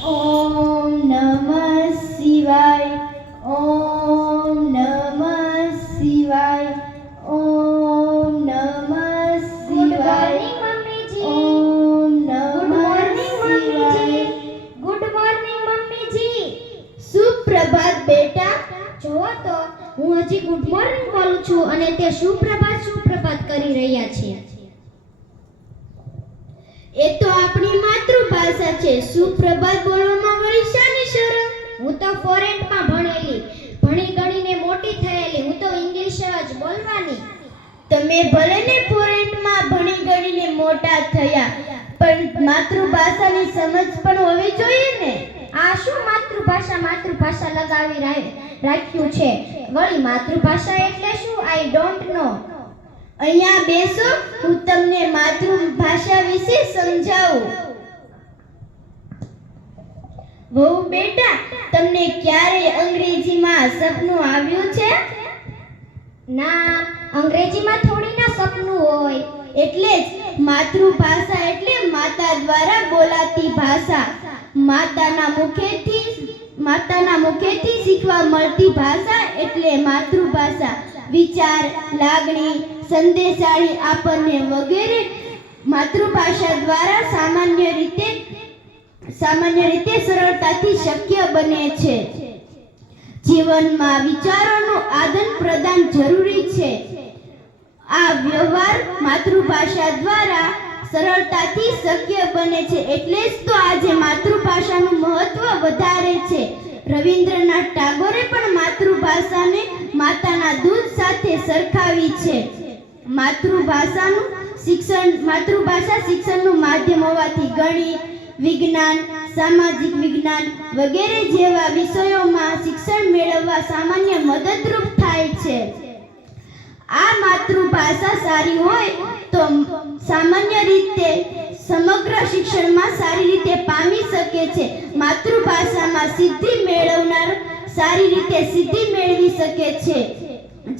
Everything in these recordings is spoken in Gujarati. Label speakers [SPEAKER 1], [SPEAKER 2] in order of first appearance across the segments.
[SPEAKER 1] ઓમ નમઃ શિવાય ઓમ નમઃ શિવાય ઓમ નમઃ શિવાય ઓમ નમઃ શિવાય
[SPEAKER 2] ગુડ મોર્નિંગ મમ્મીજી
[SPEAKER 1] સુપ્રભાત બેટા
[SPEAKER 2] જો તો હું હજી ગુડ મોર્નિંગ બોલું છું અને તે સુપ્રભાત સુપ્રભાત કરી રહ્યા છે
[SPEAKER 1] એ તો આપણી માતૃભાષા છે સુપ્રભાત બોલવામાં વળી શાની શરમ?
[SPEAKER 2] હું તો ફોરેનમાં ભણેલી ભણી ગણીને મોટી થયેલી હું તો ઇંગ્લિશ જ બોલવાની.
[SPEAKER 1] તમે ભલે ને ફોરેનમાં ભણી ગણીને મોટા થયા પણ માતૃભાષાની સમજ પણ હોવી જોઈએ ને?
[SPEAKER 2] આ શું માતૃભાષા માતૃભાષા લગાવી રાખ- રાખ્યું છે? વળી માતૃભાષા એટલે શું? આઈ ડોન્ટ નો
[SPEAKER 1] અહીંયા બેસો હું તમને માતૃભાષા વિશે સમજાવું. વહુ બેટા તમને ક્યારે અંગ્રેજીમાં સપનું આવ્યું છે?
[SPEAKER 2] ના અંગ્રેજીમાં થોડી ના સપનું હોય.
[SPEAKER 1] એટલે જ માતૃભાષા એટલે માતા દ્વારા બોલાતી ભાષા. માતાના મુખેથી માતાના મુખેથી શીખવા મળતી ભાષા એટલે માતૃભાષા. વિચાર લાગણી સંદેશાળી આપણને વગેરે માતૃભાષા દ્વારા સામાન્ય રીતે સામાન્ય રીતે સરળતાથી શક્ય બને છે. જીવનમાં વિચારોનું આદાન પ્રદાન જરૂરી છે. આ વ્યવહાર માતૃભાષા દ્વારા સરળતાથી શક્ય બને છે એટલે જ તો આજે માતૃભાષાનું મહત્વ વધારે છે. રવિન્દ્રનાથ ટાગોરે પણ માતૃભાષાને માતાના દૂધ સાથે સરખાવી છે. માતૃભાષાનું શિક્ષણ માતૃભાષા શિક્ષણનું માધ્યમ હોવાથી ગણિત વિજ્ઞાન, સામાજિક વિજ્ઞાન વગેરે જેવા વિષયોમાં શિક્ષણ મેળવવા સામાન્ય મદદરૂપ થાય છે. આ માતૃભાષા સારી હોય તો સામાન્ય રીતે સમગ્ર શિક્ષણમાં સારી રીતે પામી શકે છે. માતૃભાષામાં સિદ્ધિ મેળવનાર સારી રીતે સિદ્ધિ મેળવી શકે છે.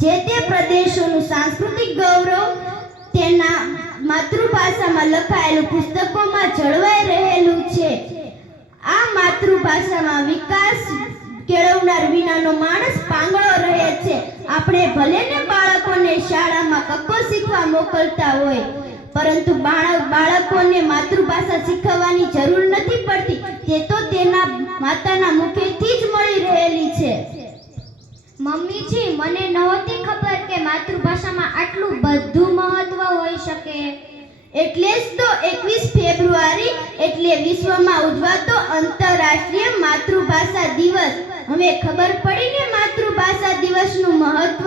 [SPEAKER 1] જે તે પ્રદેશોનું સાંસ્કૃતિક ગૌરવ તેના માતૃભાષામાં લખાયેલું પુસ્તકોમાં જળવાઈ રહેલું છે. આ માતૃભાષામાં વિકાસ કેળવનાર વિનાનો માણસ પાંગળો રહે છે. આપણે ભલે ને બાળકોને શાળામાં કક્કો શીખવા મોકલતા હોય, પરંતુ બાળક બાળકોને માતૃભાષા શીખવવાની જરૂર નથી
[SPEAKER 2] મમ્મીજી મને નહોતી ખબર કે માતૃભાષામાં આટલું બધું મહત્વ હોઈ શકે.
[SPEAKER 1] એટલે જ તો 21 ફેબ્રુઆરી એટલે વિશ્વમાં ઉજવાતો આંતરરાષ્ટ્રીય માતૃભાષા દિવસ. હવે ખબર પડી ને માતૃભાષા દિવસનું મહત્વ?